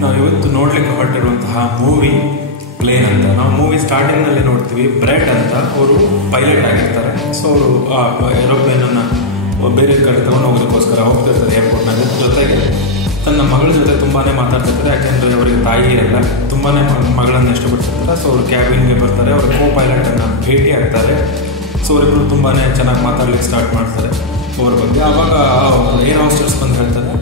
ನಾವು ಇವತ್ತು ನೋಡ್ಲಿಕ್ಕೆ ಹೊರಟಿರುವಂತಹ ಮೂವಿ ಪ್ಲೇನ್ ಅಂತ. ನಾವು ಮೂವಿ ಸ್ಟಾರ್ಟಿಂಗ್ನಲ್ಲಿ ನೋಡ್ತೀವಿ ಬ್ರೆಡ್ ಅಂತ ಅವರು ಪೈಲಟ್ ಆಗಿರ್ತಾರೆ. ಸೊ ಅವರು ಏರೋಪ್ಲೇನನ್ನು ಬೇರೆ ಕಡೆ ತಗೊಂಡು ಹೋಗೋದಕ್ಕೋಸ್ಕರ ಹೋಗ್ತಿರ್ತಾರೆ ಏರ್ಪೋರ್ಟ್ನಲ್ಲಿ. ಜೊತೆಗೆ ತನ್ನ ಮಗಳ ಜೊತೆ ತುಂಬಾ ಮಾತಾಡ್ತಿರ್ತಾರೆ, ಯಾಕೆಂದರೆ ಅವರಿಗೆ ತಾಯಿ ಇರಲ್ಲ, ತುಂಬಾ ಮಗಳನ್ನು ಇಷ್ಟಪಡ್ತಿರ್ತಾರೆ. ಸೊ ಅವರು ಕ್ಯಾಬಿನ್ಗೆ ಬರ್ತಾರೆ, ಅವರು ಕೋ ಪೈಲಟನ್ನು ಭೇಟಿ ಆಗ್ತಾರೆ. ಸೊ ಅವರಿಬ್ಬರು ತುಂಬಾ ಚೆನ್ನಾಗಿ ಮಾತಾಡ್ಲಿಕ್ಕೆ ಸ್ಟಾರ್ಟ್ ಮಾಡ್ತಾರೆ ಅವ್ರ ಬಗ್ಗೆ. ಆವಾಗ ಏರ್ ಹೋಸ್ಟರ್ಸ್ ಬಂದು ಹೇಳ್ತಾರೆ,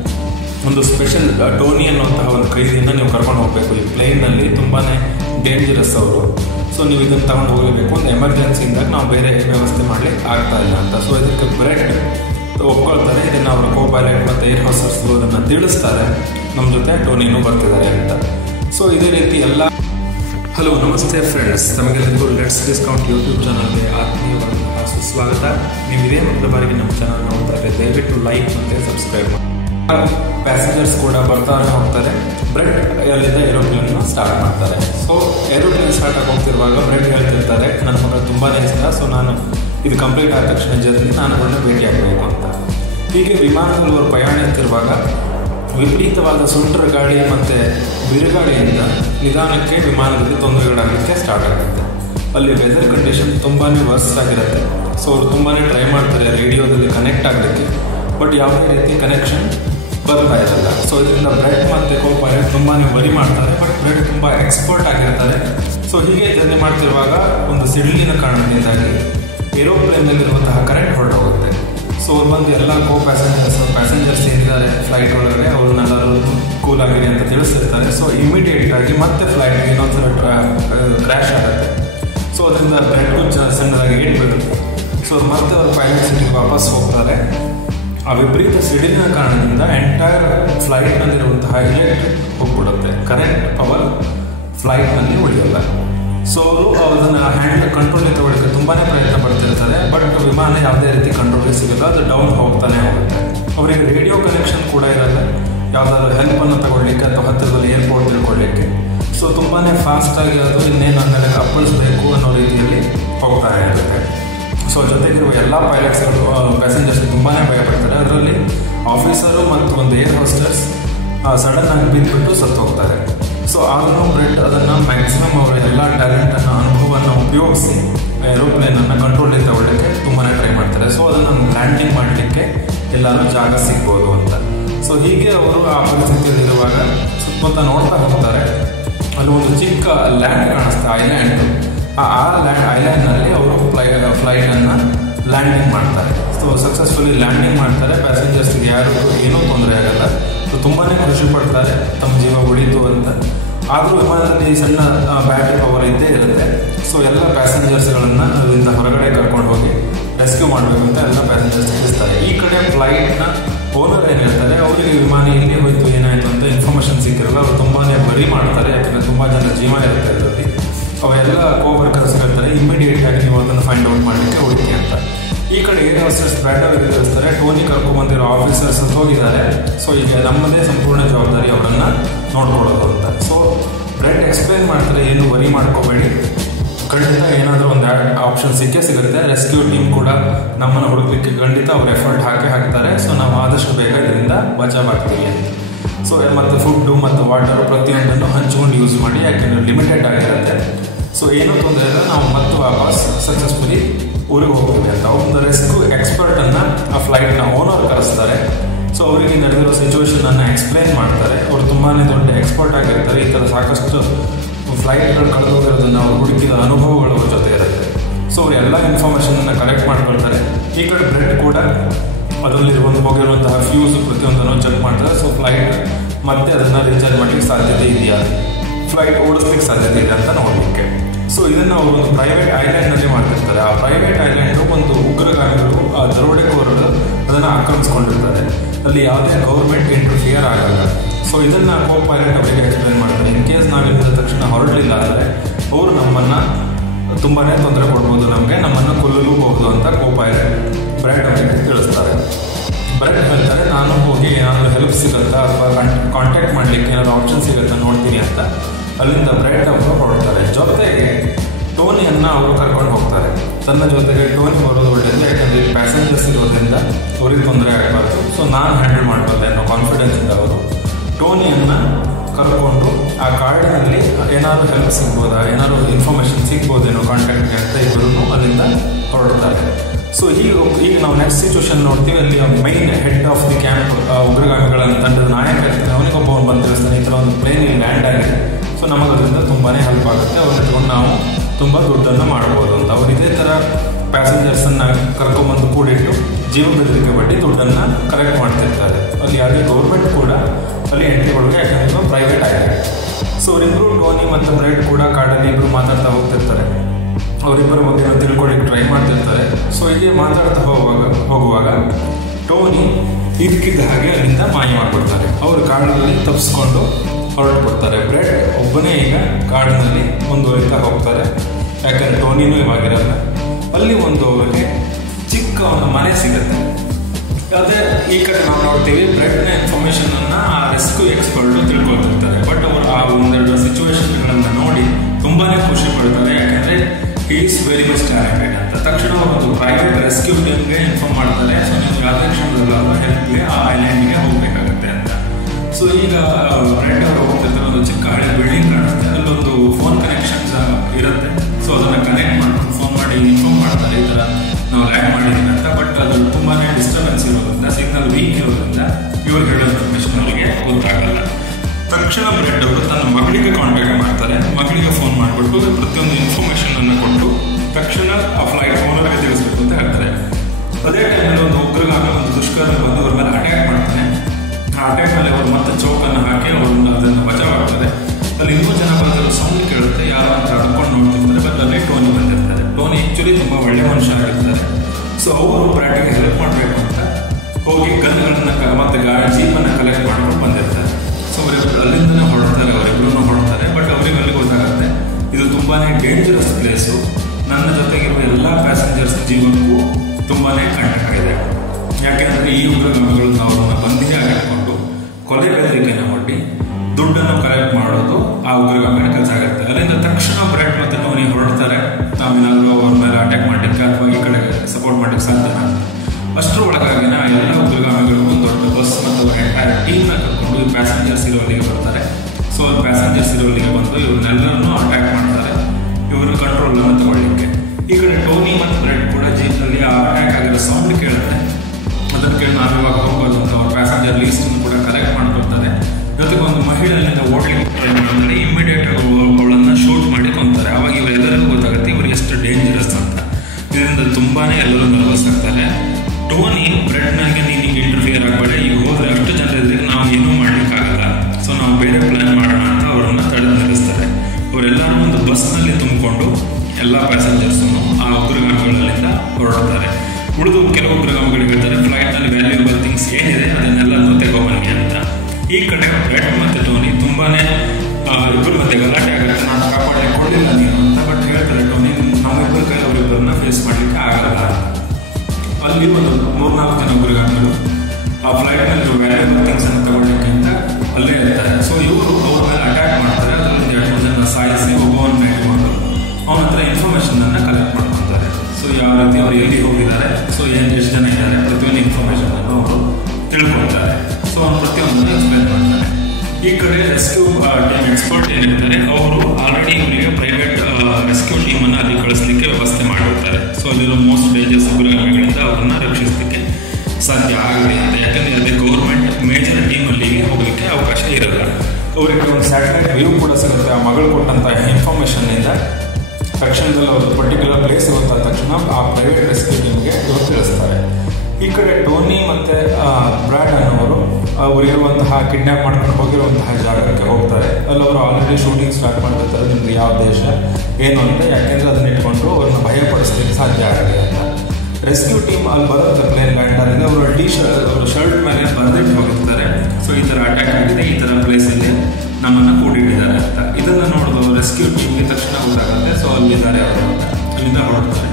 ಒಂದು ಸ್ಪೆಷಲ್ ಟೋನಿ ಅನ್ನುವಂತಹ ಒಂದು ಖೈದಿಯನ್ನು ನೀವು ಕರ್ಕೊಂಡು ಹೋಗಬೇಕು ಈ ಪ್ಲೇನ್ನಲ್ಲಿ, ತುಂಬಾ ಡೇಂಜರಸ್ ಅವರು. ಸೊ ನೀವು ಇದನ್ನು ತಗೊಂಡು ಹೋಗಲೇಬೇಕು, ಒಂದು ಎಮರ್ಜೆನ್ಸಿಯಿಂದಾಗ ನಾವು ಬೇರೆ ವ್ಯವಸ್ಥೆ ಮಾಡಲಿಕ್ಕೆ ಆಗ್ತಾ ಇಲ್ಲ ಅಂತ. ಸೊ ಇದಕ್ಕೆ ಬ್ರೆಡ್ ಒಪ್ಕೊಳ್ತಾರೆ. ಇದನ್ನು ಅವರ ಕೋ ಪೈಲಟ್ ಮತ್ತು ಏರ್ ಹೋಸ್ಟರ್ಸ್ ಅದನ್ನು ತಿಳಿಸ್ತಾರೆ, ನಮ್ಮ ಜೊತೆ ಟೋನಿನೂ ಬರ್ತಿದ್ದಾರೆ ಅಂತ. ಸೊ ಇದೇ ರೀತಿ ಎಲ್ಲ. ಹಲೋ, ನಮಸ್ತೆ ಫ್ರೆಂಡ್ಸ್, ತಮಗೆಲ್ಲರಿಗೂ ಲೆಟ್ಸ್ ಡಿಸ್ಕೌಂಟ್ ಯೂಟ್ಯೂಬ್ ಚಾನಲ್ಗೆ ಆತ್ಮೀಯವಾದಂತಹ ಸುಸ್ವಾಗತ. ನೀವು ಇದೇ ಮೊದಲ ಬಾರಿಗೆ ನಮ್ಮ ಚಾನಲ್ ನೋಡ್ತಾ ಇದ್ದರೆ ದಯವಿಟ್ಟು ಲೈಕ್ ಮತ್ತು ಸಬ್ಸ್ಕ್ರೈಬ್ ಮಾಡಿ. ಪ್ಯಾಸೆಂಜರ್ಸ್ ಕೂಡ ಬರ್ತಾರೆ ಹೋಗ್ತಾರೆ. ಬ್ರೆಡ್ ಅಲ್ಲಿಂದ ಏರೋಪ್ಲೇನ್ನ ಸ್ಟಾರ್ಟ್ ಮಾಡ್ತಾರೆ. ಸೊ ಏರೋಪ್ಲೇನ್ ಸ್ಟಾರ್ಟ್ ಆಗಿ ಹೋಗ್ತಿರುವಾಗ ಬ್ರೆಡ್ ಹೇಳ್ತಿರ್ತಾರೆ, ನನ್ನ ಮಗ ತುಂಬಾ ಇಷ್ಟ, ಸೊ ನಾನು ಇದು ಕಂಪ್ಲೀಟ್ ಆದ ತಕ್ಷಣ ಜರ್ನಿ ನಾನು ಅವರನ್ನು ಭೇಟಿ ಆಗಬೇಕು ಅಂತ. ಹೀಗೆ ವಿಮಾನದಲ್ಲಿ ಅವರು ಪ್ರಯಾಣಿಸ್ತಿರುವಾಗ ವಿಪರೀತವಾದ ಸುಂಟರ ಗಾಳಿ ಮತ್ತು ಬಿರುಗಾಳಿಯಿಂದ ನಿಧಾನಕ್ಕೆ ವಿಮಾನದಲ್ಲಿ ತೊಂದರೆಗಳಾಗಲಿಕ್ಕೆ ಸ್ಟಾರ್ಟ್ ಆಗುತ್ತೆ. ಅಲ್ಲಿ ವೆದರ್ ಕಂಡೀಷನ್ ತುಂಬಾ ವರ್ಸ್ ಆಗಿರುತ್ತೆ. ಸೊ ಅವರು ತುಂಬಾ ಟ್ರೈ ಮಾಡ್ತಾರೆ ರೇಡಿಯೋದಲ್ಲಿ ಕನೆಕ್ಟ್ ಆಗಲಿಕ್ಕೆ, ಬಟ್ ಯಾವುದೇ ರೀತಿ ಕನೆಕ್ಷನ್ ಬರ್ತಾ ಇರಲ್ಲ. ಸೊ ಇದರಿಂದ ಬ್ರೆಡ್ ಮತ್ತು ಕೋ ಪೈಲಟ್ ತುಂಬಾ ವರಿ ಮಾಡ್ತಾರೆ, ಬಟ್ ಬ್ರೆಡ್ ತುಂಬ ಎಕ್ಸ್ಪರ್ಟ್ ಆಗಿರ್ತಾರೆ. ಸೊ ಹೀಗೆ ಜರ್ನಿ ಮಾಡ್ತಿರುವಾಗ ಒಂದು ಸಿಡಿಲಿನ ಕಾರಣದಿಂದಾಗಿ ಏರೋಪ್ಲೇನ್ನಲ್ಲಿರುವಂತಹ ಕರೆಂಟ್ ಹೊರಟೋಗುತ್ತೆ. ಸೊ ಅವ್ರು ಬಂದು ಎಲ್ಲ ಕೋ ಪ್ಯಾಸೆಂಜರ್ಸ್ ಏನಿದ್ದಾರೆ ಫ್ಲೈಟ್ ಒಳಗಡೆ ಅವ್ರನ್ನೆಲ್ಲರೂ ಕೂಲ್ ಆಗಿರಿ ಅಂತ ತಿಳಿಸಿರ್ತಾರೆ. ಸೊ ಇಮಿಡಿಯೇಟಾಗಿ ಮತ್ತೆ ಫ್ಲೈಟ್ ಇನ್ನೊಂದ್ಸಲ ಕ್ರ್ಯಾಶ್ ಆಗುತ್ತೆ. ಸೊ ಅದರಿಂದ ಬ್ರೆಡ್ಗೂ ಸಣ್ಣದಾಗಿ ಏಟ್ ಬೀಳುತ್ತೆ. ಸೊ ಮತ್ತೆ ಅವ್ರು ಪೈಲಟ್ ಸೀಟಿಗೆ ವಾಪಸ್ ಹೋಗ್ತಾರೆ. ಆ ವಿಪರೀತ ಸಿಡಿಲಿನ ಕಾರಣದಿಂದ ಎಂಟೈರ್ ಫ್ಲೈಟ್ನಲ್ಲಿರುವಂತಹ ಎಲೆಕ್ಟ್ರಿಕ್ ಹೋಗ್ಬಿಡುತ್ತೆ, ಕರೆಂಟ್ ಪವರ್ ಫ್ಲೈಟ್ನಲ್ಲಿ ಉಳಿಯಲ್ಲ. ಸೊ ಅವರು ಅದನ್ನು ಕಂಟ್ರೋಲಿಗೆ ತಗೊಳ್ಳೋಕ್ಕೆ ತುಂಬಾ ಪ್ರಯತ್ನ ಪಡ್ತಿರ್ತಾರೆ, ಬಟ್ ವಿಮಾನ ಯಾವುದೇ ರೀತಿ ಕಂಟ್ರೋಲಿಗೆ ಸಿಗಲ್ಲ, ಅದು ಡೌನ್ ಹೋಗ್ತಾನೆ ಹೋಗುತ್ತೆ. ಅವರಿಗೆ ರೇಡಿಯೋ ಕನೆಕ್ಷನ್ ಕೂಡ ಇರಲ್ಲ, ಯಾವುದಾದ್ರೂ ಹೆಲ್ಪನ್ನು ತಗೊಳ್ಳಿಕ್ಕೆ ಅಥವಾ ಹತ್ತಿರದಲ್ಲಿ ಏರ್ಪೋರ್ಟ್ ತಿಳ್ಕೊಳ್ಳಿಕ್ಕೆ. ಸೊ ತುಂಬಾ ಫಾಸ್ಟಾಗಿ ಅದು ಇನ್ನೇನು ಅಂದಾಗ ಅಪ್ಪಳಿಸ್ಬೇಕು ಅನ್ನೋ ರೀತಿಯಲ್ಲಿ ಹೋಗ್ತಾನೆ ಇರುತ್ತೆ. ಸೊ ಜೊತೆಗಿರುವ ಎಲ್ಲ ಪೈಲಟ್ಸ್ಗಳು ಪ್ಯಾಸೆಂಜರ್ಸ್ ತುಂಬಾ ಭಯಪಡ್ತಾರೆ. ಅದರಲ್ಲಿ ಆಫೀಸರು ಮತ್ತು ಒಂದು ಏರ್ ಹೋಸ್ಟರ್ಸ್ ಸಡನ್ ಆಗಿ ಬಿದ್ದುಬಿಟ್ಟು ಸತ್ತು ಹೋಗ್ತಾರೆ. ಸೊ ಆಗಲೂ ಬ್ರೆಡ್ ಅದನ್ನು ಮ್ಯಾಕ್ಸಿಮಮ್ ಅವರ ಎಲ್ಲ ಟ್ಯಾಲೆಂಟನ್ನು ಅನುಭವವನ್ನು ಉಪಯೋಗಿಸಿ ಏರೋಪ್ಲೇನನ್ನು ಕಂಟ್ರೋಲಿಗೆ ತಗೊಳ್ಳೋಕ್ಕೆ ತುಂಬಾ ಟ್ರೈ ಮಾಡ್ತಾರೆ. ಸೊ ಅದನ್ನು ಲ್ಯಾಂಡಿಂಗ್ ಮಾಡಲಿಕ್ಕೆ ಎಲ್ಲರೂ ಜಾಗ ಸಿಗ್ಬೋದು ಅಂತ. ಸೊ ಹೀಗೆ ಅವರು ಆ ಪರಿಸ್ಥಿತಿಯಲ್ಲಿರುವಾಗ ಸುತ್ತಮುತ್ತ ನೋಡ್ತಾ ಹೋಗ್ತಾರೆ. ಅಲ್ಲಿ ಒಂದು ಚಿಕ್ಕ ಲ್ಯಾಂಡ್ ಕಾಣಿಸ್ತಾ, ಐಲ್ಯಾಂಡು. ಆ ಐಲ್ಯಾಂಡ್ನಲ್ಲಿ ಅವರು ಫ್ಲೈಟನ್ನು ಲ್ಯಾಂಡಿಂಗ್ ಮಾಡ್ತಾರೆ. ಸೊ ಸಕ್ಸಸ್ಫುಲಿ ಲ್ಯಾಂಡಿಂಗ್ ಮಾಡ್ತಾರೆ. ಪ್ಯಾಸೆಂಜರ್ಸ್ಗೆ ಯಾರಿಗೂ ಏನೂ ತೊಂದರೆ ಆಗಲ್ಲ. ಸೊ ತುಂಬಾ ಖುಷಿ ಪಡ್ತಾರೆ, ತಮ್ಮ ಜೀವ ಉಳಿತು ಅಂತ. ಆದರೂ ವಿಮಾನದಲ್ಲಿ ಸಣ್ಣ ಬ್ಯಾಟ್ರಿ ಪವರ್ ಇದ್ದೇ ಇರುತ್ತೆ. ಸೊ ಎಲ್ಲ ಪ್ಯಾಸೆಂಜರ್ಸ್ಗಳನ್ನು ಅದರಿಂದ ಹೊರಗಡೆ ಕರ್ಕೊಂಡು ಹೋಗಿ ರೆಸ್ಕ್ಯೂ ಮಾಡಬೇಕಂತ ಎಲ್ಲ ಪ್ಯಾಸೆಂಜರ್ಸ್ ತಿಳಿಸ್ತಾರೆ. ಈ ಕಡೆ ಫ್ಲೈಟ್ನ ಓನರ್ ಏನಿರ್ತಾರೆ, ಅವರಿಗೆ ವಿಮಾನ ಎಲ್ಲಿ ಹೋಯಿತು ಏನಾಯಿತು ಅಂತ ಇನ್ಫಾರ್ಮೇಷನ್ ಸಿಕ್ಕಿರಲ್ಲ. ಅವರು ತುಂಬಾ ವರಿ ಮಾಡ್ತಾರೆ, ಯಾಕಂದರೆ ತುಂಬ ಜನ ಜೀವ ಇರುತ್ತೆ ಇದರಲ್ಲಿ. ಅವೆಲ್ಲ ಕೋ ವರ್ಕರ್ಸ್ ಹೇಳ್ತಾರೆ, ಇಮಿಡಿಯೇಟಾಗಿ ನೀವು ಅದನ್ನು ಫೈಂಡ್ ಔಟ್ ಮಾಡಲಿಕ್ಕೆ ಹುಡುಕಿ ಅಂತ. ಈ ಕಡೆ ಏರ್ ಹೋಸ್ಟರ್ಸ್ ಬ್ರೆಡ್ ಅವರಿಗೆ ತಿಳಿಸ್ತಾರೆ, ಟೋನಿ ಕರ್ಕೊಂಡ್ಬಂದಿರೋ ಆಫೀಸರ್ಸ್ ಹೋಗಿದ್ದಾರೆ. ಸೊ ಈಗ ನಮ್ಮದೇ ಸಂಪೂರ್ಣ ಜವಾಬ್ದಾರಿ ಅವರನ್ನು ನೋಡ್ಕೊಳ್ಳೋದು ಅಂತ. ಸೊ ಬ್ರೆಡ್ ಎಕ್ಸ್ಪ್ಲೇನ್ ಮಾಡ್ತಾರೆ, ಏನು ವರಿ ಮಾಡ್ಕೋಬೇಡಿ, ಖಂಡಿತ ಏನಾದರೂ ಒಂದು ಆಪ್ಷನ್ ಸಿಗುತ್ತೆ. ರೆಸ್ಕ್ಯೂ ಟೀಮ್ ಕೂಡ ನಮ್ಮನ್ನು ಹುಡುಕಲಿಕ್ಕೆ ಖಂಡಿತ ಅವ್ರು ಎಫರ್ಟ್ ಹಾಕ್ತಾರೆ. ಸೊ ನಾವು ಆದಷ್ಟು ಬೇಗ ಇದರಿಂದ ಬಚಾವ್ ಆಗ್ತೀವಿ ಅಂತ. ಸೊ ಮತ್ತು ಫುಡ್ಡು ಮತ್ತು ವಾಟರ್ ಪ್ರತಿಯೊಂದನ್ನು ಹಂಚ್ಕೊಂಡು ಯೂಸ್ ಮಾಡಿ, ಯಾಕೆಂದರೆ ಲಿಮಿಟೆಡ್ ಆಗಿರುತ್ತೆ. ಸೊ ಏನೂ ತೊಂದರೆ ಇಲ್ಲ, ನಾವು ಮತ್ತೆ ವಾಪಸ್ ಸಕ್ಸಸ್ಫುಲಿ ಊರಿಗೆ ಹೋಗ್ತೀವಿ ಅಂತ. ಒಂದು ರೆಸ್ಕ್ಯೂ ಎಕ್ಸ್ಪರ್ಟನ್ನು ಆ ಫ್ಲೈಟ್ನ ಓನರ್ ಕರೆಸ್ತಾರೆ. ಸೊ ಅವರಿಗೆ ನಡೆದಿರೋ ಸಿಚುವೇಶನನ್ನು ಎಕ್ಸ್ಪ್ಲೇನ್ ಮಾಡ್ತಾರೆ. ಅವರು ತುಂಬಾ ದೊಡ್ಡ ಎಕ್ಸ್ಪರ್ಟ್ ಆಗಿರ್ತಾರೆ. ಈ ಥರ ಸಾಕಷ್ಟು ಫ್ಲೈಟ್ಗಳು ಕಳೆದೋಗಿರೋದನ್ನು ಅವ್ರು ಹುಡುಕಿದ ಅನುಭವಗಳು ಅವ್ರ ಜೊತೆ ಇರುತ್ತೆ. ಸೊ ಅವರು ಎಲ್ಲ ಇನ್ಫಾರ್ಮೇಷನನ್ನು ಕಲೆಕ್ಟ್ ಮಾಡ್ಕೊಳ್ತಾರೆ. ಈ ಕಡೆ ಬ್ರೆಡ್ ಕೂಡ ಅದರಲ್ಲಿ ಹೋಗಿರುವಂತಹ ಫ್ಯೂಸ್ ಪ್ರತಿಯೊಂದನ್ನು ಚೆಕ್ ಮಾಡ್ತಾರೆ. ಸೊ ಫ್ಲೈಟ್ ಮತ್ತೆ ಅದನ್ನು ರೀಚಾರ್ಜ್ ಮಾಡಲಿಕ್ಕೆ ಸಾಧ್ಯತೆ ಇದೆಯಾ, ಫ್ಲೈಟ್ ಓಡಿಸ್ಲಿಕ್ಕೆ ಸಾಧ್ಯತೆ ಇದೆ ಅಂತ ನೋಡಲಿಕ್ಕೆ. ಸೊ ಇದನ್ನು ಅವರು ಒಂದು ಪ್ರೈವೇಟ್ ಐಲ್ಯಾಂಡ್ನಲ್ಲಿ ಮಾಡ್ತಿರ್ತಾರೆ. ಆ ಪ್ರೈವೇಟ್ ಐಲ್ಯಾಂಡು ಒಂದು ಉಗ್ರಗಾಮಿಗಳು, ಆ ದರೋಡೆಕೋರರು ಅದನ್ನು ಆಕ್ರಮಿಸ್ಕೊಂಡಿರ್ತಾರೆ. ಅಲ್ಲಿ ಯಾವುದೇ ಗೌರ್ಮೆಂಟ್ ಇಂಟರ್ಫಿಯರ್ ಆಗಲ್ಲ. ಸೊ ಇದನ್ನು ಕೋ ಪೈಲಟ್ ಅವರಿಗೆ ಎಕ್ಸ್ಪ್ಲೇನ್ ಮಾಡ್ತಾರೆ. ಇನ್ ಕೇಸ್ ನಾವಿದ್ದ ತಕ್ಷಣ ಹೊರಡಲಿಲ್ಲ ಅಂದರೆ ಅವರು ನಮ್ಮನ್ನು ತುಂಬಾ ತೊಂದರೆ ಕೊಡ್ಬೋದು, ನಮ್ಮನ್ನು ಕೊಲ್ಲಲೂಬಹುದು ಅಂತ ಕೋ ಪೈಲಟ್ ಬ್ರೆಡ್ ಅವರಿಗೆ ತಿಳಿಸ್ತಾರೆ. ಬ್ರೆಡ್ ಹೇಳ್ತಾರೆ, ನಾನು ಹೋಗಿ ಏನಾದರೂ ಹೆಲ್ಪ್ ಸಿಗುತ್ತಾ ಅಥವಾ ಕಾಂಟ್ಯಾಕ್ಟ್ ಮಾಡಲಿಕ್ಕೆ ಏನಾದರೂ ಆಪ್ಷನ್ ಸಿಗುತ್ತಾ ನೋಡ್ತೀನಿ ಅಂತ. ಅಲ್ಲಿಂದ ಬ್ರೆಡ್ ಅವರು ಹೊರಡ್ತಾರೆ. ಜೊತೆಗೆ ಟೋನಿಯನ್ನು ಅವರು ಕರ್ಕೊಂಡು ಹೋಗ್ತಾರೆ. ತನ್ನ ಜೊತೆಗೆ ಟೋನಿ ಬರೋದು ಒಳ್ಳೆಯದು, ಯಾಕಂದರೆ ಪ್ಯಾಸೆಂಜರ್ಸ್ ಇರೋದ್ರಿಂದ ಅವ್ರಿಗೆ ತೊಂದರೆ ಆಗಬಾರ್ದು. ಸೊ ನಾನು ಹ್ಯಾಂಡಲ್ ಮಾಡಬಲ್ಲೆ ಅನ್ನೋ ಕಾನ್ಫಿಡೆನ್ಸ್ ಇಂದ ಅವರು ಟೋನಿಯನ್ನು ಕರ್ಕೊಂಡು ಏನಾದರೂ ಹೆಲ್ಪ್ ಸಿಗ್ಬೋದಾ, ಏನಾದರೂ ಇನ್ಫಾರ್ಮೇಷನ್ ಸಿಗ್ಬೋದೇನೋ ಕಾಂಟ್ಯಾಕ್ಟ್ಗೆ ಅಂತ ಇಬ್ಬರೂ ಅಲ್ಲಿಂದ ಹೊರಡ್ತಾರೆ. ಸೊ ಈಗ ನಾವು ನೆಕ್ಸ್ಟ್ ಸಿಚುವೇಶನ್ ನೋಡ್ತೀವಿ. ಅಲ್ಲಿ main head of the camp, ಉಗ್ರಗಾಮಿಗಳ ತಂಡದ ನಾಯಕ ಇರ್ತಾನೆ, ಅವನಿಗೊಬ್ಬ ಬಂದು ತಿಳಿಸ್ತಾನೆ, ಈ ಥರ ಒಂದು ಪ್ಲೇನ್ ಇಲ್ಲಿ ಲ್ಯಾಂಡ್ ಆಗಿದೆ, ಸೊ ನಮಗದರಿಂದ ತುಂಬಾ ಹೆಲ್ಪ್ ಆಗುತ್ತೆ, ಅವ್ರನ್ನ ಇಟ್ಕೊಂಡು ನಾವು ತುಂಬ ದುಡ್ಡನ್ನು ಮಾಡ್ಬೋದು ಅಂತ. ಅವ್ರು ಇದೇ ಥರ ಪ್ಯಾಸೆಂಜರ್ಸನ್ನು ಕರ್ಕೊಂಬಂದು ಕೂಡಿಟ್ಟು ಜೀವ ಬೆದರಿಕೆ ಬಡ್ಡಿ ದುಡ್ಡನ್ನು ಕಲೆಕ್ಟ್ ಮಾಡ್ತಿರ್ತಾರೆ. ಅಲ್ಲಿ ಯಾವುದೇ ಗೌರ್ಮೆಂಟ್ ಕೂಡ ಅಲ್ಲಿ ಎಂಟ್ರಿ ಕೊಡೋಕೆ, ಯಾಕಂದ್ರೆ ಪ್ರೈವೇಟ್ ಆಗಿದೆ. ಸೊ ಅವರಿಬ್ಬರು ಟೋನಿ ಮತ್ತು ಬ್ರೆಡ್ ಕೂಡ ಕಾಡಲ್ಲಿ ಇಬ್ಬರು ಮಾತಾಡ್ತಾ ಹೋಗ್ತಿರ್ತಾರೆ. ಅವರಿಬ್ಬರ ಬಗ್ಗೆ ತಿಳ್ಕೊಳ್ಳಿಕ್ಕೆ ಟ್ರೈ ಮಾಡ್ತಿರ್ತಾರೆ. ಸೊ ಹೀಗೆ ಮಾತಾಡ್ತಾ ಹೋಗುವಾಗ ಟೋನಿ ಇದಕ್ಕಿದ್ದ ಹಾಗೆ ಅಲ್ಲಿಂದ ಮಾಯ ಮಾಡಿಬಿಡ್ತಾರೆ. ಅವರು ಕಾಡಿನಲ್ಲಿ ತಪ್ಪಿಸ್ಕೊಂಡು ಹೊರಟುಬಿಡ್ತಾರೆ. ಬ್ರೆಡ್ ಒಬ್ಬನೇ ಈಗ ಕಾಡಿನಲ್ಲಿ ಮುಂದುವರಿತಾ ಹೋಗ್ತಾರೆ, ಯಾಕಂದರೆ ಟೋನಿನೂ ಇವಾಗಿರಲ್ಲ. ಅಲ್ಲಿ ಒಂದು ಅವರಿಗೆ ಚಿಕ್ಕ ಒಂದು ಮನೆ ಸಿಗುತ್ತೆ. ಅದೇ ಈ ಕಡೆ ನಾವು ನೋಡ್ತೀವಿ, ಬ್ರೆಡ್ನ ಇನ್ಫಾರ್ಮೇಷನನ್ನು ಆ ರೆಸ್ಕ್ಯೂ ಎಕ್ಸ್ಪರ್ಟು ತಿಳ್ಕೊಳ್ತಿರ್ತಾರೆ. ಬಟ್ ಅವರು ಆ ಒಂದೆರಡು ಸಿಚುವೇಶನ್ಗಳನ್ನು ನೋಡಿ ತುಂಬಾ ಖುಷಿ ಪಡ್ತಾರೆ, ಯಾಕಂದರೆ he is very much talented ಅಂತ. ತಕ್ಷಣ ಒಂದು ಪ್ರೈವೇಟ್ ರೆಸ್ಕ್ಯೂ ಟೀಮ್ಗೆ ಇನ್ಫಾರ್ಮ್ ಮಾಡ್ತಾರೆ, ಸೊ ನೀವು ಯಾವುದೇ ಕ್ಷಣದಲ್ಲಾದರೂ ಹೆಲ್ಪ್ಗೆ ಆ ಐಲ್ಯಾಂಡ್ಗೆ ಹೋಗಬೇಕಾಗುತ್ತೆ ಅಂತ. ಸೊ ಈಗ ಬ್ರೆಡ್ ಅವರು ಹೋಗ್ತಿರ್ತಾರೆ, ಒಂದು ಚಿಕ್ಕ ಹಳೆ ಬಿಲ್ಡಿಂಗ್ ಕಾಣುತ್ತೆ, ಅಲ್ಲೊಂದು ಫೋನ್ ಕನೆಕ್ಷನ್ಸ್ ಇರುತ್ತೆ. ಸೊ ಅದನ್ನು ಕನೆಕ್ಟ್ ಮಾಡ್ಕೊಂಡು ಫೋನ್ ಮಾಡಿ ಇನ್ಫಾರ್ಮ್ ಮಾಡ್ತಾರೆ, ಈ ಥರ ನಾವು ಲ್ಯಾಂಡ್ ಮಾಡಿದ್ದೀನಿ ಅಂತ. ಬಟ್ ಅದು ತುಂಬಾ ಡಿಸ್ಟರ್ಬೆನ್ಸ್ ಇರೋದ್ರಿಂದ, ಸಿಗ್ನಲ್ ವೀಕ್ ಇರೋದ್ರಿಂದ ಇವ್ರು ಹೇಳೋ ಇನ್ಫಾರ್ಮೇಷನ್ ಅವರಿಗೆ ಗೊತ್ತಾಗಲ್ಲ. ತಕ್ಷಣ ಬ್ರೆಡ್ ಅವರು ತನ್ನ ಮಗಳಿಗೆ ಕಾಂಟ್ಯಾಕ್ಟ್ ಮಾಡ್ತಾರೆ. ಮಗಳಿಗೆ ಫೋನ್ ಮಾಡಿಬಿಟ್ಟು ಪ್ರತಿಯೊಂದು ಇನ್ಫಾರ್ಮೇಷನನ್ನು ಕೊಟ್ಟು ತಕ್ಷಣ ಆ ಫ್ಲೈಟ್ ಓನರ್ಗೆ ತಿಳಿಸ್ಬೇಕು ಅಂತ ಹೇಳ್ತಾರೆ. ಅದೇ ಟೈಮಲ್ಲಿ ಒಂದು ಉಗ್ರಗಾಮಿ ಒಂದು ದುಷ್ಕರ್ಮಿ ಬಂದು ಅವ್ರ ಮೇಲೆ ಅಟ್ಯಾಕ್ ಮಾಡ್ತಾನೆ. ಆ ಅಟ್ಯಾಕ್ ಮೇಲೆ ಅವರು ಮತ್ತೆ ಚೌಕನ್ನು ಹಾಕಿ ಅವ್ರನ್ನ ಅದನ್ನು ಬಚಾವಾಗ್ತಾರೆ. ಅಲ್ಲಿ ಇನ್ನೂ ಜನ ಬಂದಿರೋ ಸೌಂಡ್ ಕೇಳುತ್ತೆ, ಯಾರು ಅಂತ ಅಡ್ಕೊಂಡು ನೋಡ್ತಿರ್ತಾರೆ. ಬಟ್ ಅಲ್ಲೇ ಟೋನಿ ಬಂದಿರ್ತಾರೆ. ಟೋನಿ ಆ್ಯಕ್ಚುಲಿ ತುಂಬ ಒಳ್ಳೆ ಮನುಷ್ಯ ಆಗಿರ್ತಾರೆ. ಸೊ ಅವರು ಬ್ರೆಡ್ಗೆ ಹೆಲ್ಪ್ ಮಾಡಬೇಕು ಅಂತ ಹೋಗಿ ಗನ್ಗಳನ್ನು ಮತ್ತು ಜೀಪನ್ನು ಕಲೆಕ್ಟ್ ಮಾಡ್ಕೊಂಡು ಬಂದಿರ್ತಾರೆ. ಸೊ ಅವರಿಬ್ಬರು ಅಲ್ಲಿಂದನೇ ಹೊರಡ್ತಾರೆ, ಅವರಿಬ್ಬರೂ ಹೊರಡ್ತಾರೆ. ಬಟ್ ಅವರಿಗೆ ಅಲ್ಲಿ ಗೊತ್ತಾಗುತ್ತೆ ಇದು ತುಂಬಾ ಡೇಂಜರಸ್ ಪ್ಲೇಸು, ನನ್ನ ಜೊತೆಗಿರುವ ಎಲ್ಲ ಪ್ಯಾಸೆಂಜರ್ಸ್ ಜೀವನಕ್ಕೂ ತುಂಬಾ ಕಂಟಕಾಗಿದೆ. ಯಾಕೆಂದರೆ ಈ ಉಗ್ರಗಾಮಿಗಳನ್ನು ಅವರನ್ನು ಬಂದಿಯಾಗಿ ಹಾಕಿಕೊಂಡು ಕೊಲೆ ಬೆದರಿಕೆಯನ್ನು ಒಡ್ಡಿ ದುಡ್ಡನ್ನು ಕಲೆಕ್ಟ್ ಮಾಡೋದು ಆ ಉಗ್ರಗಾಮಿಗಳ ಕೆಲಸ ಆಗುತ್ತೆ. ಅಲ್ಲಿಂದ ತಕ್ಷಣ ಬ್ರೆಡ್ ಮತ್ತು ಟೋನಿ ಹೊರಡ್ತಾರೆ, ನಾವೇನಾದರೂ ಅವ್ರ ಮೇಲೆ ಅಟ್ಯಾಕ್ ಮಾಡಲಿಕ್ಕೆ ಅಥವಾ ಈ ಕಡೆ ಸಪೋರ್ಟ್ ಮಾಡಲಿಕ್ಕೆ ಸಾಧ್ಯನಾ. ಅಷ್ಟರ ಒಳಗಾಗಿನ ಎಲ್ಲ ಉಗ್ರಗಾಮಿಗಳು ಒಂದು ದೊಡ್ಡ ಬಸ್ ಮತ್ತು ಎಂಟೈರ್ ಟೀಮ್ನ ಕರ್ಕೊಂಡು ಈ ಪ್ಯಾಸೆಂಜರ್ಸ್ ಇರೋಲ್ಲಿಗೆ ಬರ್ತಾರೆ. ಸೊ ಅಲ್ಲಿ ಪ್ಯಾಸೆಂಜರ್ಸ್ ಇರೋಲ್ಲಿಗೆ ಬಂದು ಇವ್ರನ್ನೆಲ್ಲರನ್ನೂ ಅಟ್ಯಾಕ್ ಮಾಡ್ತಾರೆ, ಇವರು ಕಂಟ್ರೋಲನ್ನು ತಗೊಳ್ಳಿಕ್ಕೆ. ಈ ಕಡೆ ಟೋನಿ ಮತ್ತು ಬ್ರೆಡ್ ಕೂಡ ಜೀಪ್ನಲ್ಲಿ ಆ ಅಟ್ಯಾಕ್ ಆಗಿರೋ ಸೌಂಡ್ ಕೇಳುತ್ತೆ. ಅದನ್ನು ಕೇಳಿ ನಾವು ಇವಾಗ ಹೋಗೋದು ಅಂತ ಅವ್ರ ಪ್ಯಾಸೆಂಜರ್ ಲೀಸ್ಟನ್ನು ಕೂಡ ಕಲೆಕ್ಟ್ ಮಾಡ್ಕೊಳ್ತಾರೆ. ಜೊತೆಗೆ ಒಂದು ಮಹಿಳೆಯಲ್ಲಿಂದ ಓಡ್ಲಿಕ್ಕೆ ಟ್ರೈ ಮಾಡಿದ್ರೆ ಇಮ್ಮಿಡಿಯೇಟ್ ಆಗಿ ಅವಳನ್ನು ಶೂಟ್ ಮಾಡಿ ಕೊಂತಾರೆ. ಆವಾಗ ಇವರೆಲ್ಲರಿಗೂ ಗೊತ್ತಾಗುತ್ತೆ ಇವರು ಎಷ್ಟು ಡೇಂಜರಸ್ ಅಂತ. ಇದರಿಂದ ತುಂಬಾ ಎಲ್ಲರೂ ನರ್ವಸ್ ಆಗ್ತಾರೆ. ಟೋನಿ ಬ್ರೆಡ್ನಲ್ಲಿ ನೀನಿಗೆ ಇಂಟರ್ಫಿಯರ್ ಆಗಬೇಡ, ಈಗ ಹೋದರೆ ಅಷ್ಟು ಜನರಿದ್ರೆ ನಾವು ಏನೂ ಮಾಡಲಿಕ್ಕಾಗಲ್ಲ, ಸೊ ನಾವು ಬೇರೆ ಪ್ಲ್ಯಾನ್ ಮಾಡೋಣ ಅಂತ ಅವರನ್ನು ತಡೆದು ನಿಲ್ಲಿಸ್ತಾರೆ. ಅವರೆಲ್ಲರೂ ಒಂದು ಬಸ್ನಲ್ಲಿ ತುಂಬಿಕೊಂಡು ಎಲ್ಲ ಪ್ಯಾಸೆಂಜರ್ಸನ್ನು ಆ ಉಗ್ರಗಾಮಿಗಳಲ್ಲಿಂದ ಹೊರಡ್ತಾರೆ. ಉಳಿದು ಕೆಲವು ಉಗ್ರಗಾಮಿಗಳಿಗೆ ಹೇಳ್ತಾರೆ ಫ್ಲೈಟ್ನಲ್ಲಿ ವ್ಯಾಲ್ಯೂಬಲ್ ಥಿಂಗ್ಸ್ ಏನಿದೆ ಅದನ್ನೆಲ್ಲ ತೆಗೊಬನ್ನಿ ಅಂತ. ಈ ಕಡೆ ಬ್ರೆಡ್ ಮತ್ತು ಟೋನಿ ತುಂಬಾ ಇಬ್ಬರ ಮಧ್ಯೆ ಗಲಾಟೆ ಆಗುತ್ತೆ, ನಾನು ಕಾಪಾಡಲಿಕ್ಕೆ ಕೊಡಲಿಲ್ಲ ನೀನು ಅಂತ. ಬಟ್ ಹೇಳ್ತಾರೆ ಟೋನಿ ನಮ್ಮಿಬ್ಬರ ಕೈ ಅವರಿಬ್ಬರನ್ನ ಫೇಸ್ ಮಾಡಲಿಕ್ಕೆ ಆಗಲ್ಲ. ಅಲ್ಲಿ ಒಂದು 3-4 ಜನ ಉಗ್ರಗಾಮಿಗಳು ಆ ಫ್ಲೈಟ್ನಲ್ಲಿ ವ್ಯಾಲ್ಯೂಬಲ್ ಥಿಂಗ್ಸನ್ನು ತಗೊಳ್ಳಿಕ್ಕೆ ಅಂತ ಅಲ್ಲೇ ಇರ್ತಾರೆ. ಸೊ ಇವರು ಅವ್ರ ಮೇಲೆ ಅಟ್ಯಾಕ್ ಮಾಡ್ತಾರೆ. ಅದರಲ್ಲಿ 2-3 ಜನ ಸಾಯಿಸಿ ಒಬ್ಬವನ್ನು ಇಟ್ಕೊಂಡು ಅವನ ಹತ್ರ ಇನ್ಫಾರ್ಮೇಷನನ್ನು ಕಲೆಕ್ಟ್ ಮಾಡ್ಕೊತಾರೆ. ಸೊ ಯಾವ ರೀತಿ ಅವ್ರು ಎಲ್ಲಿ ಹೋಗಿದ್ದಾರೆ, ಸೊ ಎಷ್ಟು ಜನ ಇದ್ದಾರೆ, ಪ್ರತಿಯೊಂದು ಇನ್ಫಾರ್ಮೇಷನನ್ನು ಅವರು ತಿಳ್ಕೊಳ್ತಾರೆ. ಸೊ ಅವ್ನು ಪ್ರತಿಯೊಂದನ್ನು ಎಕ್ಸ್ಪ್ಲೇನ್ ಮಾಡ್ತಾರೆ. ಈ ಕಡೆ ರೆಸ್ಕ್ಯೂ ಟೀಮ್ ಎಕ್ಸ್ಪರ್ಟ್ ಏನಿರ್ತಾರೆ ಅವರು ಆಲ್ರೆಡಿ ಇವರಿಗೆ ಪ್ರೈವೇಟ್ ರೆಸ್ಕ್ಯೂ ಟೀಮನ್ನು ಅಲ್ಲಿ ಕಳಿಸ್ಲಿಕ್ಕೆ ವ್ಯವಸ್ಥೆ ಮಾಡಿರ್ತಾರೆ. ಸೊ ಅಲ್ಲಿರೋ ಮೋಸ್ಟ್ ಡೇಂಜರ್ಸ್ ಉಗ್ರಗಾಮಿಗಳಿಂದ ಅವರನ್ನ ರಕ್ಷಿಸಲಿಕ್ಕೆ ಸಾಧ್ಯ ಆಗಲಿ ಅಂತ. ಯಾಕಂದರೆ ಅದೇ ಗೌರ್ಮೆಂಟ್ ಮೇಜರ್ ಟೀಮ್ ಅಲ್ಲಿಗೆ ಹೋಗಲಿಕ್ಕೆ ಅವಕಾಶ ಇರಲ್ಲ. ಅವರಿಗೆ ಒಂದು ಸ್ಯಾಟಲೈಟ್ ವ್ಯೂ ಕೂಡ ಸಿಗುತ್ತೆ. ಆ ಮಗಳು ಕೊಟ್ಟಂಥ ಇನ್ಫಾರ್ಮೇಷನ್ನಿಂದ ತಕ್ಷಣದಲ್ಲಿ ಅವ್ರದ್ದು ಪರ್ಟಿಕ್ಯುಲರ್ ಪ್ಲೇಸ್ ಇರುವಂಥ ತಕ್ಷಣ ಆ ಪ್ರೈವೇಟ್ ರೆಸ್ಕ್ಯೂ ಟೀಮ್ಗೆ ಇವರು ತಿಳಿಸ್ತಾರೆ. ಈ ಕಡೆ ಟೋನಿ ಮತ್ತು ಬ್ರಾಡ್ ಅನ್ನೋರು ಅವರಿರುವಂತಹ ಕಿಡ್ನ್ಯಾಪ್ ಮಾಡ್ಕೊಂಡು ಹೋಗಿರುವಂತಹ ಜಾಗಕ್ಕೆ ಹೋಗ್ತಾರೆ. ಅಲ್ಲಿ ಅವರು ಆಲ್ರೆಡಿ ಶೂಟಿಂಗ್ ಸ್ಟಾರ್ಟ್ ಮಾಡಿರ್ತಾರೆ, ನಿಮ್ಗೆ ಯಾವ ದೇಶ ಏನು ಅಂತ. ಯಾಕೆಂದರೆ ಅದನ್ನ ಇಟ್ಕೊಂಡು ಅವ್ರನ್ನ ಭಯಪಡಿಸ್ಲಿಕ್ಕೆ ಸಾಧ್ಯ ಆಗಲಿ ಅಂತ. ರೆಸ್ಕ್ಯೂ ಟೀಮ್ ಅಲ್ಲಿ ಬರುತ್ತೆ, ಪ್ಲೇನ್ ಲ್ಯಾಂಡ್ ಆಗಿದೆ. ಅವರು ಅವರು ಶರ್ಟ್ ಮೇಲೆ ಬರೆದಿಟ್ಟು ಹೋಗಿರ್ತಾರೆ, ಸೊ ಈ ಥರ ಅಟ್ಯಾಕ್ ಆಗಿದೆ, ಈ ಥರ ಪ್ಲೇಸಲ್ಲಿ ನಮ್ಮನ್ನು ಕೂಡಿಟ್ಟಿದ್ದಾರೆ ಅಂತ. ಇದನ್ನು ನೋಡಿದ್ರು ರೆಸ್ಕ್ಯೂ ಟೀಮ್ಗೆ ತಕ್ಷಣ ಗೊತ್ತಾಗುತ್ತೆ. ಸೊ ಅಲ್ಲಿದ್ದಾರೆ ಅವರು ಅಂತ ಅಲ್ಲಿಂದ ಹೊರಡ್ತಾರೆ.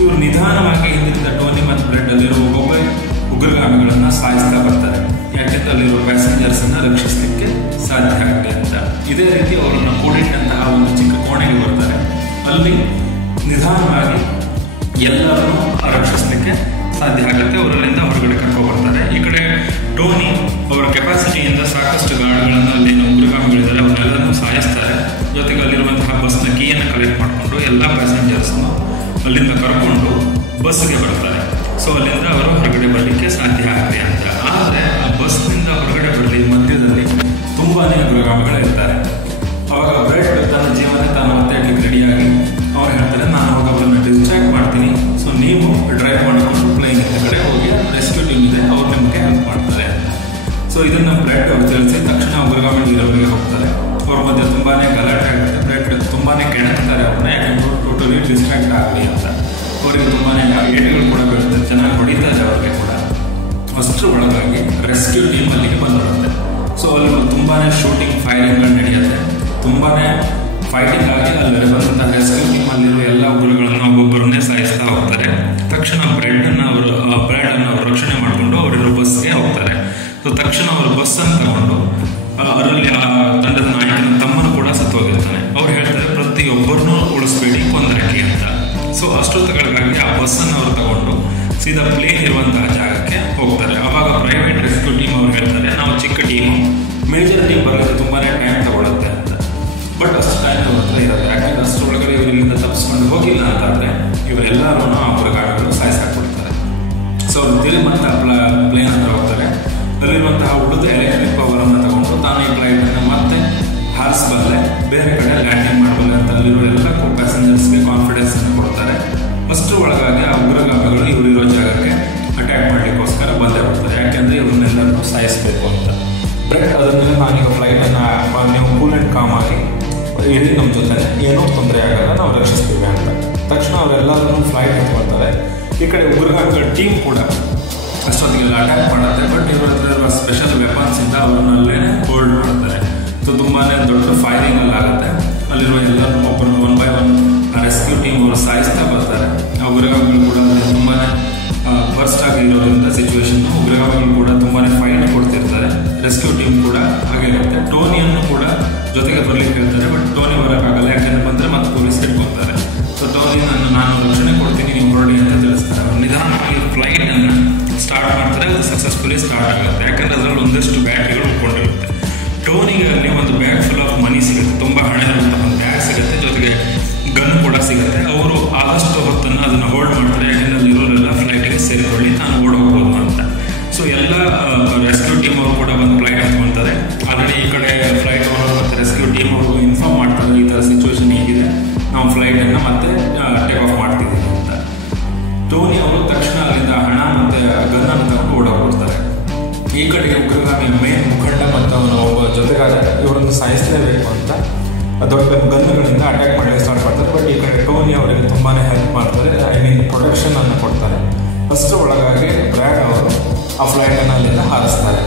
ಇವರು ನಿಧಾನವಾಗಿ ಹಿಂದಿನಿಂದ ಟೋನಿ ಮತ್ತು ಬ್ರೆಡ್ ಅಲ್ಲಿರೋ ಒಬ್ಬೊಬ್ಬ ಉಗ್ರಗಾಮಿಗಳನ್ನು ಸಾಯಿಸ್ತಾ ಬರ್ತಾರೆ. ಯಾಕೆಂದರೆ ಅಲ್ಲಿರೋ ಪ್ಯಾಸೆಂಜರ್ಸನ್ನು ರಕ್ಷಿಸಲಿಕ್ಕೆ ಸಾಧ್ಯ ಆಗಲಿ ಅಂತ. ಇದೇ ರೀತಿ ಅವರನ್ನು ಕೂಡಿಟ್ಟಂತಹ ಒಂದು ಚಿಕ್ಕ ಕೋಣೆಗೆ ಬರ್ತಾರೆ. ಅಲ್ಲಿ ನಿಧಾನವಾಗಿ ಎಲ್ಲರನ್ನೂ ರಕ್ಷಿಸಲಿಕ್ಕೆ ಸಾಧ್ಯ ಆಗುತ್ತೆ. ಅವರಲ್ಲಿಂದ ಹೊರಗಡೆ ಕರ್ಕೊಂಡು ಬರ್ತಾರೆ. ಈ ಕಡೆ ಟೋನಿ ಅವರ ಕೆಪಾಸಿಟಿಯಿಂದ ಸಾಕಷ್ಟು ಗಾರ್ಡ್ಗಳನ್ನು ಅಲ್ಲಿ ಉಗ್ರಗಾಮಿಗಳಿದ್ದಾರೆ, ಅವನ್ನೆಲ್ಲರನ್ನೂ ಸಾಯಿಸ್ತಾರೆ. ಜೊತೆಗೆ ತುಂಬಾನೇ ಅಗ್ರಗಾಮಿಗಳಿರ್ತಾರೆ. ಅವಾಗ ಬ್ರೆಡ್ ತನ್ನ ಜೀವನ ತಾನು ಮತ್ತೆ ಇಡ್ಲಿಕ್ಕೆ ರೆಡಿಯಾಗಿ ಅವ್ರು ಹೇಳ್ತಾರೆ, ನಾನು ಅವಾಗ ಅವ್ರನ್ನ ಡಿಸ್ಟ್ರಾಕ್ಟ್ ಮಾಡ್ತೀನಿ, ಸೊ ನೀವು ಡ್ರೈವ್ ಮಾಡಿಕೊಂಡು ಪ್ಲೇನ್ ಕಡೆ ಹೋಗಿ ರೆಸ್ಕ್ಯೂ ಟೀಮ್ ಇದೆ, ಅವ್ರು ನಿಮಗೆ ಹೆಲ್ಪ್ ಮಾಡ್ತಾರೆ. ಸೊ ಇದನ್ನ ಬ್ರೆಡ್ ಅವ್ರು ತಿಳಿಸಿ ತಕ್ಷಣ ಉಗ್ರಗಾಮಿ ಇರೋರಿಗೆ ಹೋಗ್ತಾರೆ. ಅವ್ರ ಮಧ್ಯೆ ತುಂಬಾನೇ ಗಲಾಟೆ ಆಗುತ್ತೆ. ಬ್ರೆಡ್ ತುಂಬಾನೇ ಕೆಣಕ್ತಾರೆ ಅವ್ರನ್ನ, ಯಾಕಂದ್ರೆ ಟೋಟಲಿ ಡಿಸ್ಟ್ರಾಕ್ಟ್ ಆಗಲಿ ಅಂತ. ಅವರಿಗೆ ತುಂಬಾನೇ ಏಟುಗಳು ಕೂಡ ಬೀಳುತ್ತೆ, ಚೆನ್ನಾಗಿ ಹೊಡಿತಾರೆ ಅವ್ರಿಗೆ ಕೂಡ. ಅಷ್ಟರ ಒಳಗಾಗಿ ರೆಸ್ಕ್ಯೂ ಟೀಮ್ ಅಲ್ಲಿಗೆ ಬಂದಿರುತ್ತೆ. ಸೊ ಅಲ್ಲಿ ತುಂಬಾನೇ ಶೂಟಿಂಗ್ ಫೈರಿಂಗ್ಗಳು ನಡೆಯುತ್ತೆ, ತುಂಬಾನೇ ಫೈಟಿಂಗ್ ಆಗಿ ಅಲ್ಲಿ ಬಂದಂತಹ ರೆಸ್ಕ್ಯೂ ಟೀಮ್ ಅಲ್ಲಿರೋ ಎಲ್ಲ ಉಗ್ರಗಳನ್ನು ಒಬ್ಬೊಬ್ಬರನ್ನೇ ಸಾಯಿಸ್ತಾ ಹೋಗ್ತಾರೆ. ತಕ್ಷಣ ಬ್ರೆಡ್ ಅನ್ನು ಅವರು ರಕ್ಷಣೆ ಮಾಡಿಕೊಂಡು ಅವರಿರೋ ಬಸ್ಗೆ ಹೋಗ್ತಾರೆ. ಸೊ ತಕ್ಷಣ ಅವರು ಬಸ್ ಅನ್ನು ತಗೊಂಡು ಅದರಲ್ಲಿ ಆ ತಂಡದ ನಾಯಕನ ತಮ್ಮನು ಕೂಡ ಸತ್ತೋಗಿರ್ತಾನೆ. ಅವ್ರು ಹೇಳ್ತಾರೆ, ಪ್ರತಿಯೊಬ್ಬರನ್ನೂ ಉಳಿಸ್ಬೇಡಿ, ಕೊಂದರಕ್ಕೆ ಅಂತ. ಸೊ ಅಷ್ಟೊತ್ತುಗಳಿಗಾಗಿ ಆ ಬಸ್ ಅನ್ನು ಅವರು ತಗೊಂಡು ಸೀದಾ ಪ್ಲೇನ್ ಇರುವಂತಹ ಜಾಗಕ್ಕೆ ಹೋಗ್ತಾರೆ. ಅವಾಗ ಪ್ರೈವೇಟ್ ರೆಸ್ಕ್ಯೂ ಟೀಮ್ ಅವ್ರು ಹೇಳ್ತಾರೆ, ನಾವು ಚಿಕ್ಕ ಟೀಮು, ಮೇಜರ್ ಟೀಮ್ ಬರೋಕ್ಕೆ ತುಂಬಾನೇ ಟೈಮ್ ತಗೊಳುತ್ತೆ ಅಂತ. ಬಟ್ ಅಷ್ಟು ಟೈಮ್ ಅವ್ರ ಹತ್ರ ಇರುತ್ತೆ, ಯಾಕಂದ್ರೆ ಅಷ್ಟರೊಳಗಡೆ ಇವರಿಂದ ತಪ್ಪಿಸ್ಕೊಂಡು ಹೋಗಿಲ್ಲ ಅಂತಾದ್ರೆ ಇವರೆಲ್ಲರೂ ಆ ಉಗ್ರಗಾಮಿಗಳು ಸಾಯಿಸಾಕ್ಬಿಡ್ತಾರೆ. ಸೊ ಅವ್ರು ತಿಳಿ ಮತ್ತೆ ಪ್ಲೇನ್ ಹತ್ರ ಹೋಗ್ತಾರೆ. ಅಲ್ಲಿರುವಂತಹ ಉಳಿದ ಎಲೆಕ್ಟ್ರಿಕ್ ಪವರ್ ಅನ್ನು ತಗೊಂಡು ತಾನು ಈ ಫ್ಲೈಟ್ ಅನ್ನು ಮತ್ತೆ ಹಾರಿಸಬಲ್ಲೆ, ಬೇರೆ ಕಡೆ ಲ್ಯಾಂಡಿಂಗ್ ಮಾಡಬಲ್ಲೆ ಅಂತ ಅಲ್ಲಿರೋ ಎಲ್ಲ ಪ್ಯಾಸೆಂಜರ್ಸ್ಗೆ ಕಾನ್ಫಿಡೆನ್ಸ್ ಅನ್ನು ಕೊಡ್ತಾರೆ. ಅಷ್ಟರ ಒಳಗಾಗಿ ಆ ಉಗ್ರಗಾಮಿಗಳು ಇವರಿರೋ ಜಾಗಕ್ಕೆ ಅಟ್ಯಾಕ್ ಮಾಡಲಿಕ್ಕೋಸ್ಕರ ಬಂದೇ ಬರ್ತಾರೆ, ಯಾಕೆಂದ್ರೆ ಇವ್ರನ್ನೆಲ್ಲರೂ ಸಾಯಿಸಬೇಕು ಅಂತ. ಬಟ್ ಅದಾದ್ಮೇಲೆ ನಾನೀಗ ಫ್ಲೈಟನ್ನು ನೀವು ಕೂಲ್ ಆ್ಯಂಡ್ ಕಾಮ್ ಆಗಿ ಇಡೀ ನಮ್ಮ ಜೊತೆ ಏನೂ ತೊಂದರೆ ಆಗಲ್ಲ, ನಾವು ರಕ್ಷಿಸ್ತೀವಿ ಅಂತ. ತಕ್ಷಣ ಅವರೆಲ್ಲರೂ ಫ್ಲೈಟ್ ಹತ್ಕೊಳ್ತಾರೆ. ಈ ಕಡೆ ಉಗ್ರಗಾಮಿಗಳ ಟೀಮ್ ಕೂಡ ಅಷ್ಟೊತ್ತಿಗೆಲ್ಲ ಅಟ್ಯಾಕ್ ಮಾಡುತ್ತೆ. ಬಟ್ ಇವ್ರ ಹತ್ರ ಇರುವ ಸ್ಪೆಷಲ್ ವೆಪನ್ಸ್ ಇಂದ ಅವರನ್ನಲ್ಲೇ ಹೋಲ್ಡ್ ಮಾಡ್ತಾರೆ. ಸೊ ತುಂಬಾನೇ ದೊಡ್ಡ ಫೈರಿಂಗ್ ಅಲ್ಲಿ ಆಗುತ್ತೆ. ಅಲ್ಲಿರುವ ಎಲ್ಲರೂ ಒಬ್ಬರು one by one rescue team ಅವರು ಸಾಯಿಸ್ತಾ ಬರ್ತಾರೆ. ಆ ಉಗ್ರಗಾಮಿಗಳು ಕೂಡ ತುಂಬಾನೇ ಬರ್ಸ್ಟ್ ಆಗಿರೋದ್ರಿಂದ ಸಿಚುವೇಶನ್ ಉಗ್ರಗಾಮಿಗಳು ಕೂಡ ತುಂಬಾನೇ ಫೈಟ್ ಕೊಡ್ತಿರ್ತಾರೆ. ರೆಸ್ಕ್ಯೂ ಟೀಮ್ ಕೂಡ ಹಾಗೆ ಇರುತ್ತೆ. ಟೋನಿಯನ್ನು ಕೂಡ ಜೊತೆಗೆ ಬರ್ಲಿಕ್ಕೆ ಹೇಳ್ತಾರೆ, ಬಟ್ ಟೋನಿ ಬರೋಕ್ಕಾಗಲ್ಲ, ಯಾಕೆಂದ್ರೆ ಬಂದ್ರೆ ಮತ್ತೆ ಪೊಲೀಸ್ ಹಿಡ್ಕೊತಾರೆ. ಸೊ ಟೋನಿ ನಾನು ರಕ್ಷಣೆ ಕೊಡ್ತೀನಿ, ನೀವು ಹೊರಡಿ ಅಂತ ತಿಳಿಸ್ತಾರೆ. ನಿಧಾನವಾಗಿ ಫ್ಲೈಟ್ ಅನ್ನು ಸ್ಟಾರ್ಟ್ ಮಾಡ್ತಾರೆ. ಅದು ಸಕ್ಸಸ್ಫುಲಿ ಸ್ಟಾರ್ಟ್ ಆಗುತ್ತೆ, ಯಾಕಂದ್ರೆ ಅದರಲ್ಲಿ ಒಂದಷ್ಟು ಬ್ಯಾಟ್ರಿಗಳು ಉಳ್ಕೊಂಡಿರುತ್ತೆ. ಟೋನಿಗೆ ಅಲ್ಲಿ ಒಂದು ಬ್ಯಾಗ್ ಫುಲ್ ಆಫ್ ಮನಿ ಸಿಗುತ್ತೆ, ತುಂಬಾ ಹಣ ಇರುವಂತಹ ಒಂದು ಬ್ಯಾಗ್ ಸಿಗುತ್ತೆ, ಜೊತೆಗೆ ಗನ್ ಕೂಡ ಸಿಗುತ್ತೆ. ಅವರು ಆದಷ್ಟು ಹೊತ್ತನ್ನು ಅದನ್ನು ಹೋಲ್ಡ್ ಮಾಡ್ತಾರೆ, ಯಾಕಂದ್ರೆ ಅಲ್ಲಿರೋರೆಲ್ಲ ಫ್ಲೈಟ್ಗೆ ಸೇರಿಕೊಳ್ಳಿ, ನಾನು ಓಡ್ ಹೋಗ್ಬೋದು ಅಂತ. ಸೊ ಎಲ್ಲ ರೆಸ್ಕ್ಯೂ ಟೀಮ್ ಅವರು ಕೂಡ ಬಂದು ಫ್ಲೈಟ್ ಹತ್ಕೊಳ್ತಾರೆ. ಆಲ್ರೆಡಿ ಈ ಕಡೆ ಫ್ಲೈಟ್ ಓನರ್ ಮತ್ತು ರೆಸ್ಕ್ಯೂ ಟೀಮ್ ಅವರು ಇನ್ಫಾರ್ಮ್ ಮಾಡ್ತಾರೆ, ಈ ಥರ ಸಿಚುವೇಶನ್ ಹೀಗಿದೆ, ನಾವು ಫ್ಲೈಟನ್ನು ಮತ್ತೆ ಟೇಕ್ ಆಫ್ ಮಾಡ್ತಿದ್ದೀವಿ ಅಂತ. ಟೋನಿ ಅವರು ತಕ್ಷಣ ಅಲ್ಲಿಂದ ಹಣ ಮತ್ತು ಗನ್ನನ್ನು ತಗೊಂಡು ಓಡೋಗ್ಬಿಡ್ತಾರೆ. ಈ ಕಡೆಗೆ ಉಗ್ರಗಾಮಿ ಮೇನ್ ಮುಖಂಡ ಮತ್ತು ಅವನು ಒಬ್ಬ ಜೊತೆಗಾರ ಇವರನ್ನು ಸಾಯಿಸಲೇಬೇಕು ಅಂತ ದೊಡ್ಡ ಗನ್ನುಗಳಿಂದ ಅಟ್ಯಾಕ್ ಮಾಡಲಿಕ್ಕೆ ಸ್ಟಾರ್ಟ್ ಮಾಡ್ತಾರೆ. ಬಟ್ ಈ ಕಡೆ ಟೋನಿ ಅವರಿಗೆ ತುಂಬಾ ಹೆಲ್ಪ್ ಮಾಡ್ತಾರೆ, ಪ್ರೊಟೆಕ್ಷನ್ ಅನ್ನು ಕೊಡ್ತಾರೆ. ಅಷ್ಟರ ಒಳಗಾಗಿ ಬ್ರ್ಯಾಡ್ ಅವರು ಆ ಫ್ಲೈಟನ್ನು ಅಲ್ಲಿಂದ ಹಾರಿಸ್ತಾರೆ.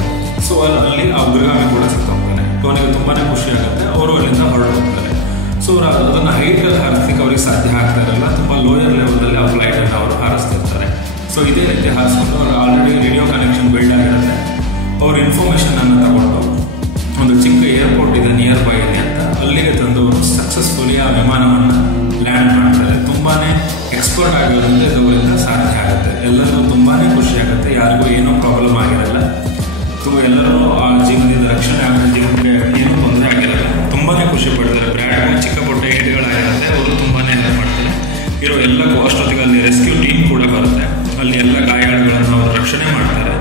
ಸೊ ಅಲ್ಲಿ ಆ ಉಗ್ರಗಾಮಿ ಕೂಡ ಸಿಕ್ಕೋಗ್ತಾನೆ. ಟೋನಿಗೆ ತುಂಬಾ ಖುಷಿ ಆಗುತ್ತೆ, ಅವರು ಅಲ್ಲಿಂದ ಹೊರಟು ಹೋಗ್ತಾರೆ. ಸೊ ಅದನ್ನು ಹೈಟಲ್ಲಿ ಹಾರಿಸ್ಲಿಕ್ಕೆ ಅವ್ರಿಗೆ ಸಾಧ್ಯ ಆಗ್ತಾ ಇರಲ್ಲ, ತುಂಬ ಲೋಯರ್ ಲೆವೆಲಲ್ಲಿ ಆ ಫ್ಲೈಟನ್ನು ಅವರು ಹಾರಿಸ್ತಿರ್ತಾರೆ. ಸೊ ಇದೇ ರೀತಿ ಹಾರಿಸ್ಕೊಂಡು ಅವರು ಆಲ್ರೆಡಿ ರೇಡಿಯೋ ಕನೆಕ್ಷನ್ ಬಿಲ್ಡ್ ಆಗಿರುತ್ತೆ. ಅವ್ರ ಇನ್ಫಾರ್ಮೇಷನ್ ಅನ್ನು ತಗೊಂಡು ಒಂದು ಚಿಕ್ಕ ಏರ್ಪೋರ್ಟ್ ಇದೆ ನಿಯರ್ ಬೈ ಇದೆ ಅಂತ ಅಲ್ಲಿಗೆ ತಂದವರು ಸಕ್ಸಸ್ಫುಲಿ ಆ ವಿಮಾನವನ್ನು ಲ್ಯಾಂಡ್ ಮಾಡ್ತಾರೆ. ತುಂಬಾ ಎಕ್ಸ್ಪರ್ಟ್ ಆಗಿರೋದ್ರಿಂದ ಇದರಿಂದ ಸಾಧ್ಯ ಆಗುತ್ತೆ. ಎಲ್ಲರಿಗೂ ತುಂಬಾ ಖುಷಿ ಆಗುತ್ತೆ, ಯಾರಿಗೂ ಏನೂ ಪ್ರಾಬ್ಲಮ್ ಆಗಿರಲ್ಲ. ಎಲ್ಲರೂ ಆ ಜೀವನದಿಂದ ರಕ್ಷಣೆ ಆಗೋ ಜೀವನಕ್ಕೆ ಏನೂ ತೊಂದರೆ ಆಗಿರಲ್ಲ, ತುಂಬಾ ಖುಷಿ ಪಡ್ತಾರೆ. ಬ್ರ್ಯಾಡ್ಗೂ ಚಿಕ್ಕ ಪುಟ್ಟ ಏಟುಗಳಾಗಿರುತ್ತೆ, ಅವರು ತುಂಬಾ ಹೆಲ್ಪ್ ಮಾಡ್ತಾರೆ. ಇರೋ ಎಲ್ಲಕ್ಕೂ ಅಷ್ಟೊತ್ತಿಗೆ ಅಲ್ಲಿ ರೆಸ್ಕ್ಯೂ ಟೀಮ್ ಕೂಡ ಬರುತ್ತೆ, ಅಲ್ಲಿ ಎಲ್ಲ ಗಾಯಾಳುಗಳನ್ನು ಅವರು ರಕ್ಷಣೆ ಮಾಡ್ತಾರೆ.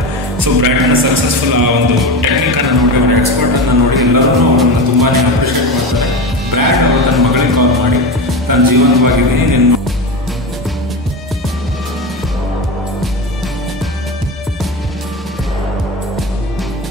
ಸೊ ಬ್ರ್ಯಾಡ್ನ ಸಕ್ಸಸ್ಫುಲ್ ಆ ಒಂದು ಟೆಕ್ನಿಕನ್ನು ನೋಡಿ, ಅವರ ಎಕ್ಸ್ಪರ್ಟನ್ನು ನೋಡಿ ಎಲ್ಲರೂ ಅವರನ್ನು ತುಂಬಾ ಅಪ್ರಿಷಿಯೇಟ್ ಮಾಡ್ತಾರೆ. ಬ್ರ್ಯಾಡ್ ಅವರು ತನ್ನ ಮಗಳಿಗೆ ಕಾಲ್ ಮಾಡಿ, ನಾನು ಜೀವಂತವಾಗಿದ್ದೀನಿ,